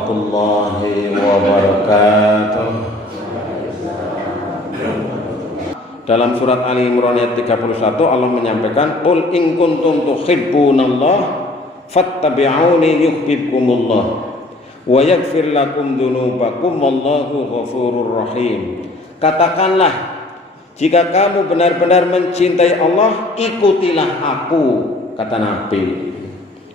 warahmatullahi wabarakatuh. Dalam surat Ali Imran ayat 31 Allah menyampaikan, qul in kuntum tuhibbunallah fattabi'uni yuhibbukumullah wa yaghfir lakum dzunubakum wallahu ghafurur rahim. Katakanlah, jika kamu benar-benar mencintai Allah, ikutilah aku, kata Nabi.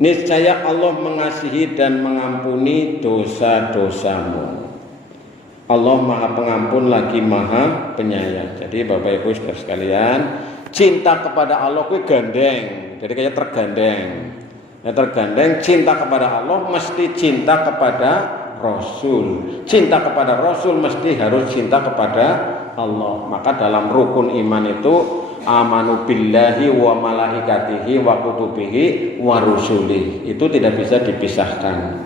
Niscaya Allah mengasihi dan mengampuni dosa-dosamu. Allah Maha Pengampun lagi Maha Penyayang. Jadi Bapak Ibu Saudara sekalian, cinta kepada Allah itu gandeng. Jadi kayak tergandeng. Ya, tergandeng cinta kepada Allah mesti cinta kepada Rasul. Cinta kepada Rasul mesti harus cinta kepada Allah. Maka dalam rukun iman itu amanu billahi wa malaikatihi wa kutubihi wa rusulih, itu tidak bisa dipisahkan.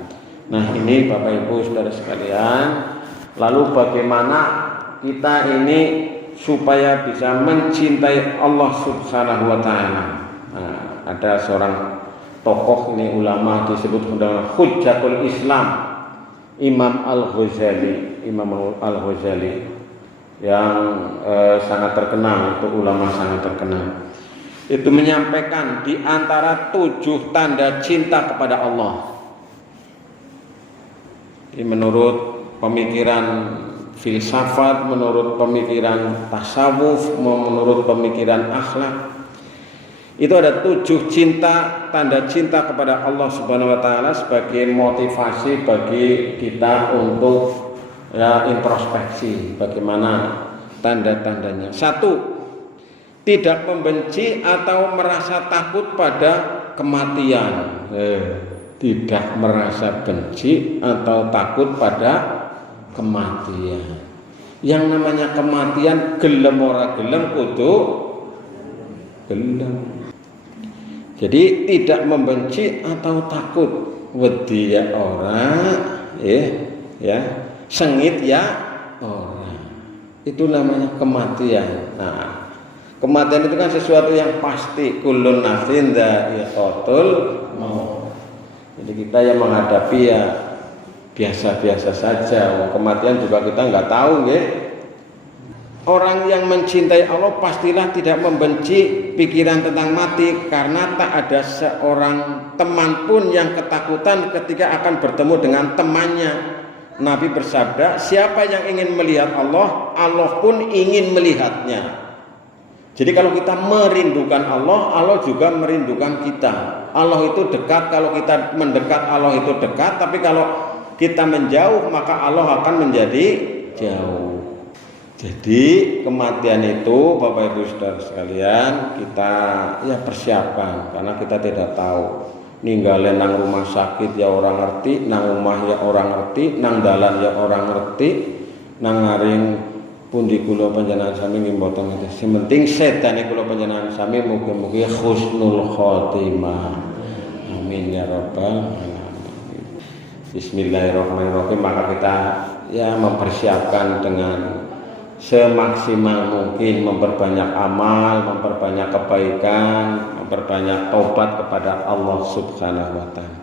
Nah ini Bapak Ibu Saudara sekalian, lalu bagaimana kita ini supaya bisa mencintai Allah Subhanahu wa Ta'ala. Nah, ada seorang tokoh ini ulama disebut dengan Hujjatul Islam, Imam Al-Ghazali. Imam Al-Ghazali yang sangat terkenal, itu ulama sangat terkenal, itu menyampaikan di antara 7 tanda cinta kepada Allah. Ini menurut pemikiran filsafat, menurut pemikiran tasawuf, menurut pemikiran akhlak, itu ada 7 tanda cinta kepada Allah Subhanahu wa Ta'ala sebagai motivasi bagi kita untuk introspeksi bagaimana tanda-tandanya. 1, tidak membenci atau merasa takut pada kematian. Tidak merasa benci atau takut pada kematian. Yang namanya kematian gelem ora gelem kudu gelem. Jadi tidak membenci atau takut, wedi ya ora, ya sengit ya orang, itu namanya kematian. Nah, kematian itu kan sesuatu yang pasti, kullun nafsin dha'iqatul maut. Jadi kita yang menghadapi ya biasa-biasa saja. Kematian juga kita nggak tahu, ya. Orang yang mencintai Allah pastilah tidak membenci pikiran tentang mati, karena tak ada seorang teman pun yang ketakutan ketika akan bertemu dengan temannya. Nabi bersabda, siapa yang ingin melihat Allah, Allah pun ingin melihatnya. Jadi kalau kita merindukan Allah, Allah juga merindukan kita. Allah itu dekat, kalau kita mendekat Allah itu dekat, tapi kalau kita menjauh maka Allah akan menjadi jauh. Jadi kematian itu Bapak Ibu Saudara sekalian, kita ya persiapan, karena kita tidak tahu. Ninggalen nang rumah sakit ya orang ngerti, nang rumah ya orang ngerti, nang dalan ya orang ngerti, nang ngaring pundi kula panjenengan sami ngimboten itu. Sing penting sedane kula panjenengan sami mugi-mugi husnul khotimah. Amin ya rabbal alamin. Bismillahirrahmanirrahim. Maka kita ya mempersiapkan dengan semaksimal mungkin, memperbanyak amal, memperbanyak kebaikan, memperbanyak taubat kepada Allah Subhanahu wa Ta'ala.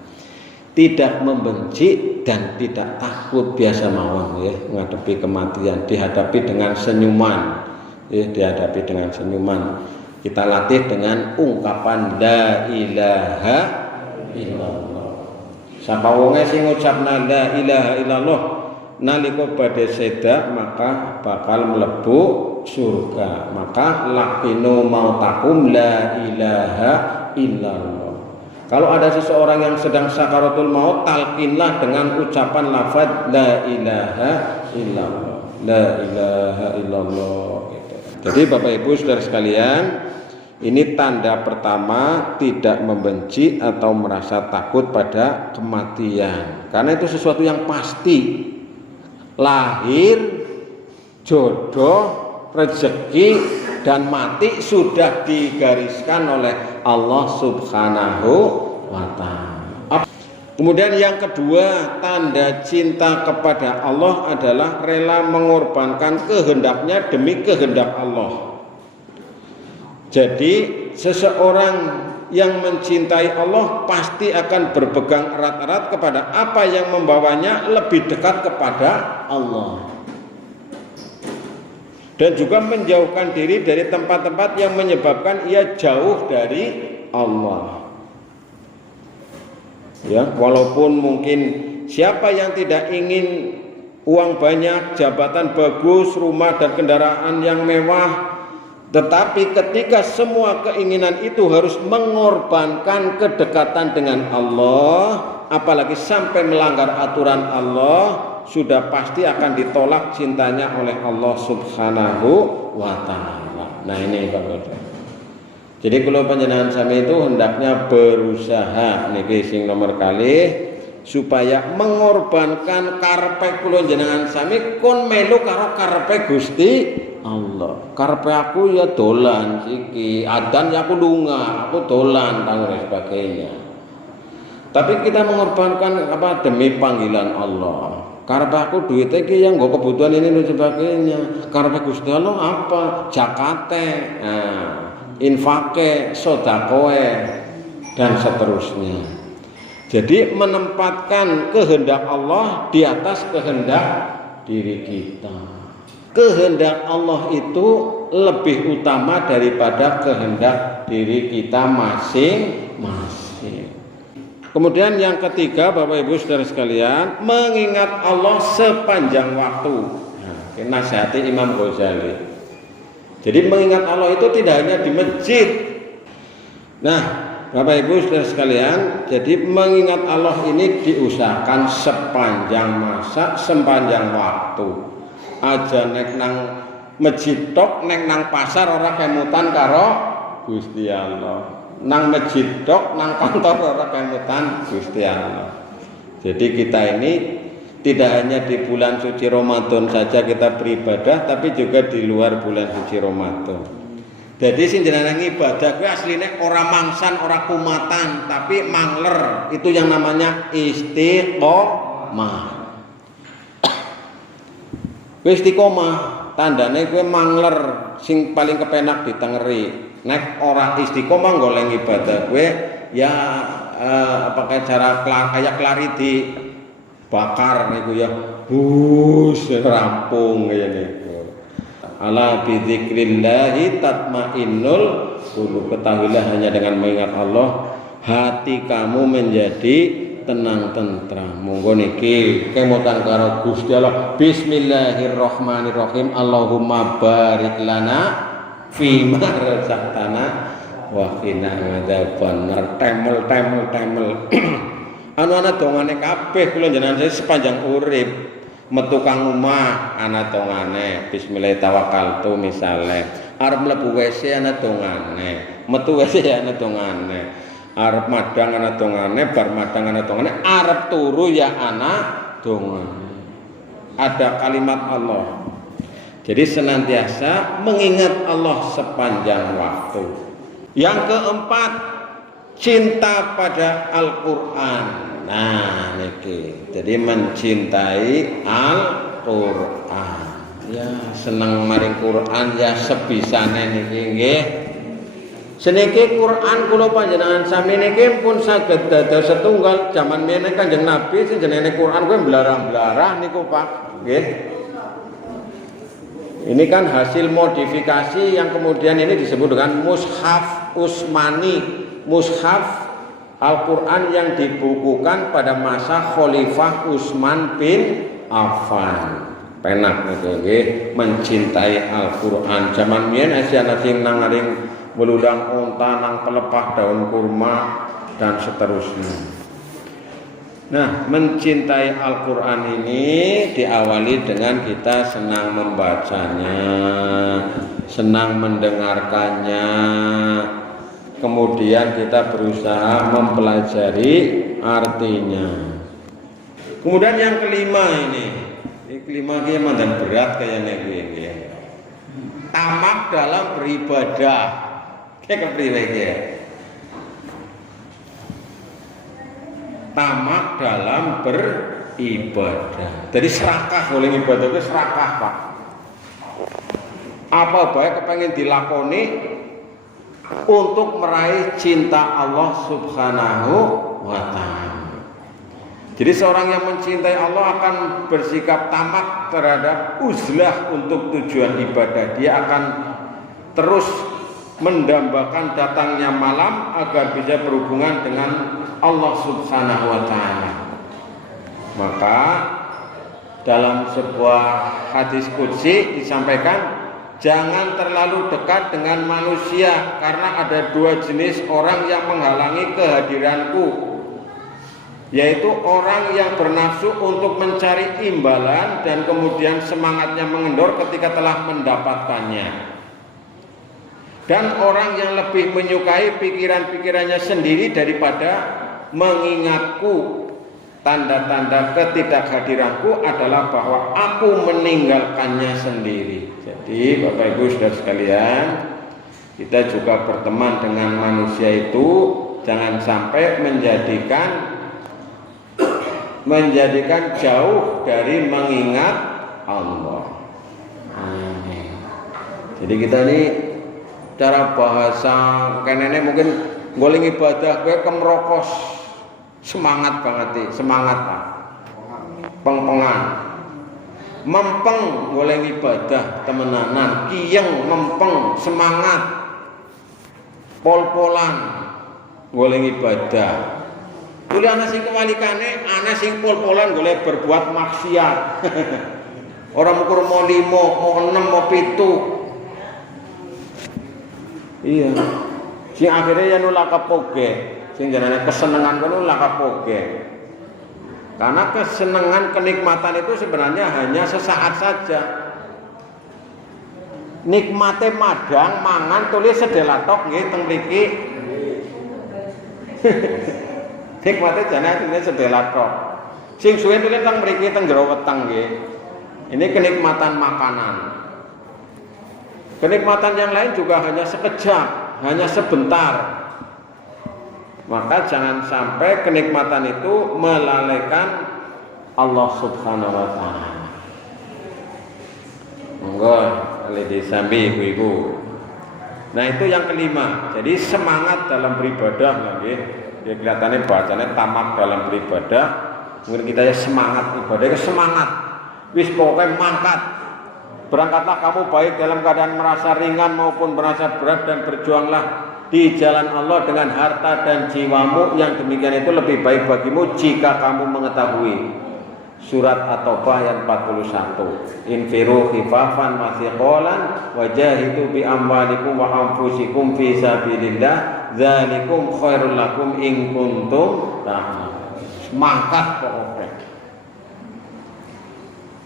Tidak membenci dan tidak takut, biasa mawon ya, menghadapi kematian, dihadapi dengan senyuman, ya, dihadapi dengan senyuman. Kita latih dengan ungkapan la ilaha illallah. Sapa wonge sing ngucapna la ilaha illallah nalika badhe sedak maka bakal mlebu surga. Maka laqinu mautakum la ilaha illallah. Kalau ada seseorang yang sedang sakaratul maut, talqinlah dengan ucapan lafaz la ilaha illallah. La ilaha illallah gitu. Jadi Bapak Ibu Saudara sekalian, ini tanda pertama, tidak membenci atau merasa takut pada kematian. Karena itu sesuatu yang pasti. Lahir, jodoh, rezeki, dan mati sudah digariskan oleh Allah Subhanahu wa Ta'ala. Kemudian yang kedua, tanda cinta kepada Allah adalah rela mengorbankan kehendaknya demi kehendak Allah. Jadi seseorang yang mencintai Allah pasti akan berpegang erat-erat kepada apa yang membawanya lebih dekat kepada Allah. Dan juga menjauhkan diri dari tempat-tempat yang menyebabkan ia jauh dari Allah. Ya, walaupun mungkin siapa yang tidak ingin uang banyak, jabatan bagus, rumah dan kendaraan yang mewah, tetapi ketika semua keinginan itu harus mengorbankan kedekatan dengan Allah, apalagi sampai melanggar aturan Allah, sudah pasti akan ditolak cintanya oleh Allah Subhanahu wa ta'ala. Nah ini Pak Bodo. Jadi kalau panjenengan sami itu hendaknya berusaha niki sing nomor kali supaya mengorbankan karepe kula jenengan sami kon melu karo karepe Gusti Allah. Karepe aku ya dolan siki, adan ya aku lunga, aku dolan dan sebagainya. Tapi kita mengorbankan apa demi panggilan Allah. Karepe aku duitnya ki yang nggo kebutuhan ini dan sebagainya. Karepe Gusti Allah apa? Zakate, infake, sedekahe dan seterusnya. Jadi menempatkan kehendak Allah di atas kehendak diri kita. Kehendak Allah itu lebih utama daripada kehendak diri kita masing-masing. Kemudian yang ketiga Bapak Ibu Saudara sekalian, mengingat Allah sepanjang waktu. Nah, nasihati Imam Ghazali. Jadi mengingat Allah itu tidak hanya di masjid. Nah, Bapak Ibu Saudara sekalian, jadi mengingat Allah ini diusahakan sepanjang masa, sepanjang waktu. Aja nek nang masjid tok, nek nang pasar ora kemutan karo Gusti Allah. Nang masjid tok, nang kantor ora kemutan Gusti Allah. Jadi kita ini tidak hanya di bulan suci Ramadan saja kita beribadah, tapi juga di luar bulan suci Ramadan. Jadi sing jenengan ibadah kuwi asline ora mangsan, ora kumatan, tapi mangler. Itu yang namanya istiqomah. Istiqomah tandane kowe mangler sing paling kepenak ditengeri. Nek ora istiqomah goleng ibadah kowe ya pakai cara kayak kelari di bakar niku ya. Rampung kaya niku. Ala bidzikrillahi tatmainnul qulub. Ketahuilah hanya dengan mengingat Allah hati kamu menjadi tenang tentram. Monggo niki kemutan karo Gusti Allah. Bismillahirrahmanirrahim. Allahumma barik lana fima razaqtana wa qina adzabannar. Temel anu-ana dongane kabeh kula jenengan sepanjang urip metu kang omah ana dongane bismillahirrahmanirrahim misale arep mlebu WC ana dongane metu WC ana dongane arep madang ana dongane bar madang ana dongane arep turu ya ana dongane ada kalimat Allah. Jadi senantiasa mengingat Allah sepanjang waktu. Yang keempat, cinta pada Al-Quran. Nah, niki. Jadi mencintai Al-Quran. Ya, seneng maring Quran ya sebisane niki nggih. Seniki Quran kula panjenengan sami niki pun saged dados setunggal jaman mene Kanjeng Nabi sing jenenge Quran kuwi blarah-blarah niku Pak, nggih. Ini kan hasil modifikasi yang kemudian ini disebut dengan Mushaf Utsmani, Mushaf Al-Quran yang dibukukan pada masa Khalifah Utsman bin Affan. Penak itu mencintai Al-Quran. Zaman biyen ana sing nang ngaring meludang unta nang pelepah daun kurma dan seterusnya. Nah, mencintai Al-Quran ini diawali dengan kita senang membacanya, senang mendengarkannya, kemudian kita berusaha mempelajari artinya. Kemudian yang kelima ini kelima ini mandan berat kayaknya ini. Tamak dalam beribadah. Kayak kepriwe tamak dalam beribadah. Jadi serakah oleh ibadah itu serakah Pak. Apa baik kepengen dilakoni untuk meraih cinta Allah Subhanahu wa ta'ala. Jadi seorang yang mencintai Allah akan bersikap tamak terhadap uzlah untuk tujuan ibadah. Dia akan terus mendambakan datangnya malam agar bisa berhubungan dengan Allah Subhanahu wa ta'ala. Maka dalam sebuah hadis qudsi disampaikan, jangan terlalu dekat dengan manusia karena ada dua jenis orang yang menghalangi kehadiranku, yaitu orang yang bernafsu untuk mencari imbalan dan kemudian semangatnya mengendor ketika telah mendapatkannya, dan orang yang lebih menyukai pikiran-pikirannya sendiri daripada mengingatku. Tanda-tanda ketidakhadiranku adalah bahwa aku meninggalkannya sendiri. Jadi Bapak Ibu Saudara sekalian, kita juga berteman dengan manusia itu jangan sampai menjadikan jauh dari mengingat Allah. Amin. Jadi kita ini cara bahasa kenene mungkin goleng ibadah gue kemrokos. Semangat banget, semangat Pak. Pengpengan. Mempeng boleh ibadah temenanan, kiyeng mempeng semangat. Pol-polan boleh ibadah. Kuli ana sing kewalikane, ana sing pol-polan boleh berbuat maksiat. Orang ukur mau 5, mau 6, mau 7. Iya. Sing akhirnya ya nulak kepoge. Sing jenenge kesenangan kono lak kapoge. Karena kesenangan kenikmatan itu sebenarnya hanya sesaat saja. Nikmate madang mangan tulis sedelatok nggih teng mriki. Nikmate jane tulis sedelatok. Sing suwe tulis teng mriki teng jero weteng nggih. Ini kenikmatan makanan. Kenikmatan yang lain juga hanya sekejap, hanya sebentar. Maka jangan sampai kenikmatan itu melalaikan Allah Subhanahu wa ta'ala. Monggo ali disambi ibu-ibu. Nah, itu yang kelima. Jadi semangat dalam beribadah lagi. Dia kelihatannya bacanya tamak dalam beribadah. Mungkin kita ya semangat ibadah, semangat. Wis pokoknya mangkat. Berangkatlah kamu baik dalam keadaan merasa ringan maupun merasa berat dan berjuanglah di jalan Allah dengan harta dan jiwamu. Yang demikian itu lebih baik bagimu jika kamu mengetahui. Surat At-Taubah ayat 41. Infiru khifafan wa thiqalan wajahidu bi amwalikum wa anfusikum fi sabilillah dzalikum khairul lakum in kuntum ta'lamun. Semangat pokoknya.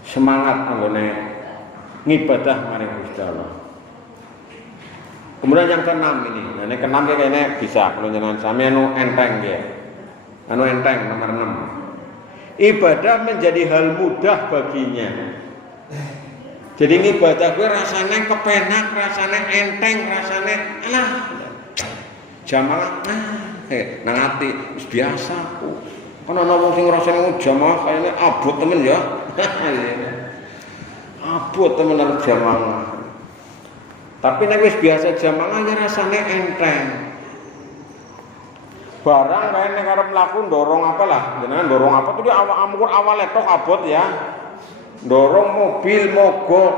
Semangat anggone ngibadah marang Gusti Allah. Kemudian yang keenam ini, nah ini keenam kayaknya bisa kalau jangan sami anu enteng ya. Anu enteng nomor 6. Ibadah menjadi hal mudah baginya. Jadi ibadah gue rasanya kepenak, rasanya enteng, rasanya alah jamaah nang ati wis biasa aku. Kan ana wong sing rasane jamaah kayane abot temen ya. Abot temen jamaah. Tapi nek wis biasa jamaahnya rasanya enteng. Barang kae nek arep mlaku ndorong apalah, jenengan ndorong apa tuh dia awal tok abot ya. Ndorong mobil mogok.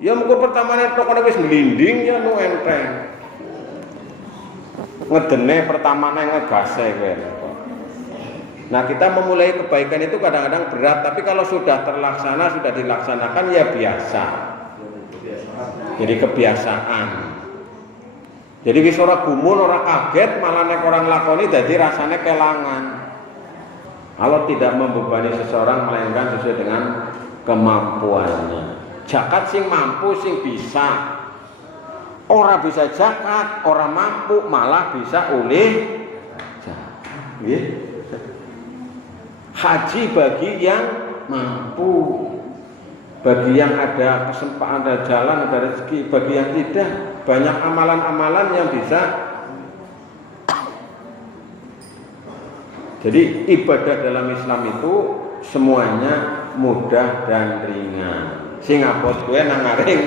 Ya mungkin pertamane tok nek wis nglinding ya nu enteng. Ngedene pertamane ngegase kowe. Nah, kita memulai kebaikan itu kadang-kadang berat, tapi kalau sudah terlaksana, sudah dilaksanakan ya biasa. Jadi kebiasaan. Jadi wis ora gumun, ora kaget, malah nek orang lakoni dadi rasane kelangan. Kalau tidak membebani seseorang melainkan sesuai dengan kemampuannya. Zakat sing mampu, sing bisa. Ora bisa zakat, ora mampu, malah bisa oleh zakat. Nggih. Haji bagi yang mampu. Bagi yang ada kesempatan, ada jalan, ada rezeki. Bagi yang tidak, banyak amalan-amalan yang bisa. Jadi ibadah dalam Islam itu semuanya mudah dan ringan. Sing abot kowe nang ngaring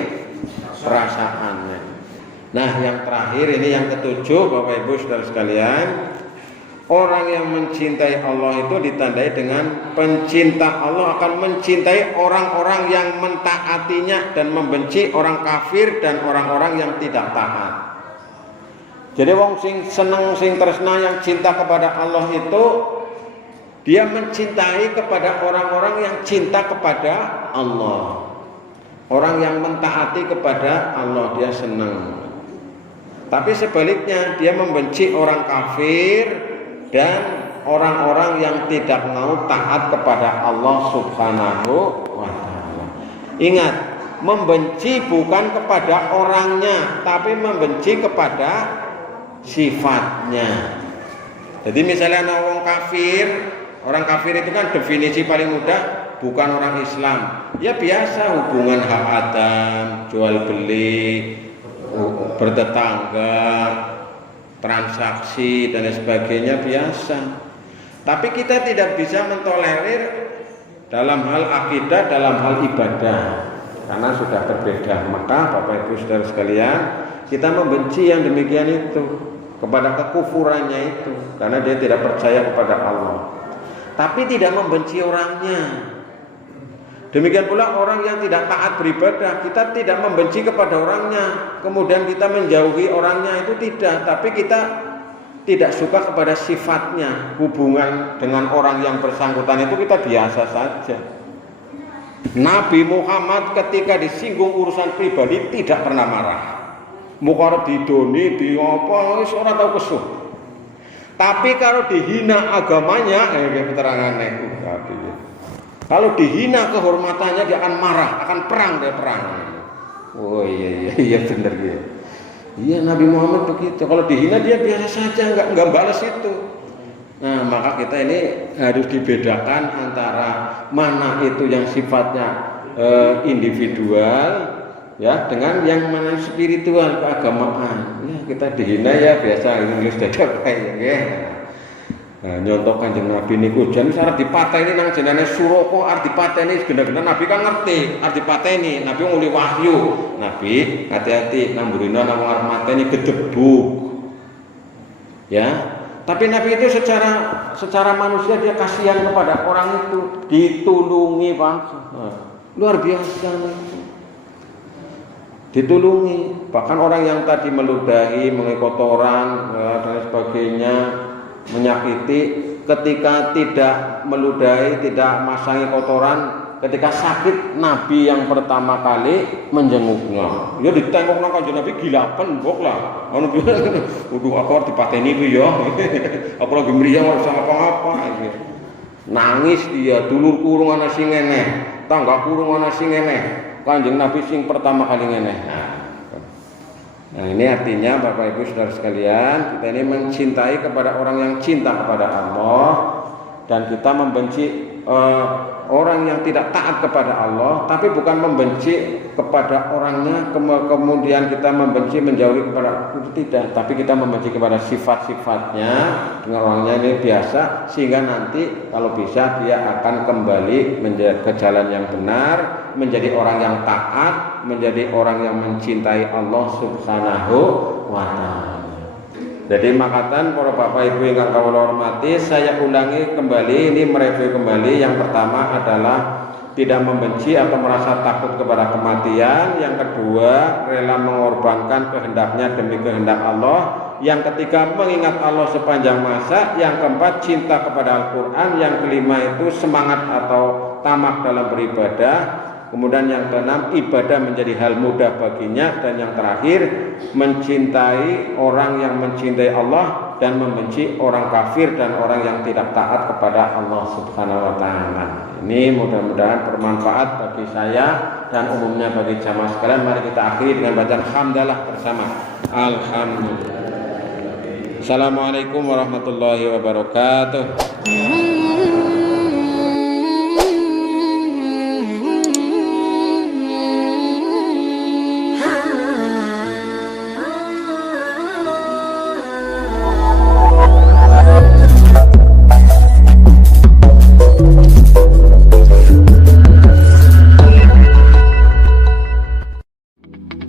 perasaannya. Nah, yang terakhir ini yang ketujuh, Bapak Ibu Saudara sekalian, orang yang mencintai Allah itu ditandai dengan pencinta Allah akan mencintai orang-orang yang mentaatinya dan membenci orang kafir dan orang-orang yang tidak taat. Jadi wong sing seneng, sing tresna, yang cinta kepada Allah itu dia mencintai kepada orang-orang yang cinta kepada Allah. Orang yang mentaati kepada Allah dia senang. Tapi sebaliknya dia membenci orang kafir dan orang-orang yang tidak mau taat kepada Allah Subhanahu wa ta'ala. Ingat, membenci bukan kepada orangnya, tapi membenci kepada sifatnya. Jadi misalnya orang kafir itu kan definisi paling mudah bukan orang Islam. Ya biasa hubungan hak adam, jual beli, bertetangga, transaksi dan sebagainya biasa. Tapi kita tidak bisa mentolerir dalam hal akidah, dalam hal ibadah, karena sudah berbeda. Maka Bapak Ibu Saudara sekalian, kita membenci yang demikian itu, kepada kekufurannya itu, karena dia tidak percaya kepada Allah. Tapi tidak membenci orangnya. Demikian pula orang yang tidak taat beribadah, kita tidak membenci kepada orangnya, kemudian kita menjauhi orangnya, itu tidak. Tapi kita tidak suka kepada sifatnya. Hubungan dengan orang yang bersangkutan itu kita biasa saja. Nabi Muhammad ketika disinggung urusan pribadi tidak pernah marah. Mukarab didoni, di apa, orang tahu kesuh. Tapi kalau dihina agamanya, keterangannya kalau dihina kehormatannya dia akan marah, akan perang, dia perang. Oh iya benar dia. Iya, Nabi Muhammad begitu. Kalau dihina dia biasa saja, enggak balas itu. Nah, maka kita ini harus dibedakan antara mana itu yang sifatnya individual, ya, dengan yang mana spiritual, keagamaan. Ya, kita dihina ya biasa Inggris dadak ya. Nah, nyontok Kanjeng Nabi niku jan arep dipateni nang jenenge Suraka, arep dipateni bener-bener Nabi kan ngerti, arep dipateni. Nabi nguli wahyu. Nabi hati-hati nang mburina nang arep mateni gedebuk. Ya. Tapi Nabi itu secara manusia dia kasihan kepada orang itu, ditulungi, Pak. Nah, luar biasa itu. Ditulungi. Bahkan orang yang tadi meludahi, mengikut orang dan sebagainya, menyakiti, ketika tidak meludahi, tidak masangi kotoran, ketika sakit Nabi yang pertama kali menjenguknya. Ya ditengok nang Kanjeng Nabi gilapen mbok lah. Anu kudu aku arep dipateni kuwi ya. Aku lagi mriyang ora usah apa-apa. Nangis dia, dulur kurung ana sing ngene, tangga kurung ana sing ngene. Kanjeng Nabi sing pertama kali ngene. Nah, ini artinya Bapak Ibu Saudara sekalian, kita ini mencintai kepada orang yang cinta kepada Allah, dan kita membenci orang yang tidak taat kepada Allah, tapi bukan membenci kepada orangnya, kemudian kita membenci menjauhi kepada itu tidak, tapi kita membenci kepada sifat-sifatnya dengan orangnya ini biasa, sehingga nanti kalau bisa dia akan kembali ke jalan yang benar, menjadi orang yang taat, menjadi orang yang mencintai Allah Subhanahu wa ta'ala. Jadi makatan para bapak ibu yang kawula hormati, saya ulangi kembali, ini mereview kembali. Yang pertama adalah tidak membenci atau merasa takut kepada kematian. Yang kedua, rela mengorbankan kehendaknya demi kehendak Allah. Yang ketiga, mengingat Allah sepanjang masa. Yang keempat, cinta kepada Al-Quran. Yang kelima itu semangat atau tamak dalam beribadah. Kemudian yang keenam, ibadah menjadi hal mudah baginya. Dan yang terakhir, mencintai orang yang mencintai Allah dan membenci orang kafir dan orang yang tidak taat kepada Allah Subhanahu wa ta'ala. Ini mudah-mudahan bermanfaat bagi saya dan umumnya bagi jamaah sekalian. Mari kita akhiri dengan bacaan hamdalah bersama. Alhamdulillah. Assalamualaikum warahmatullahi wabarakatuh.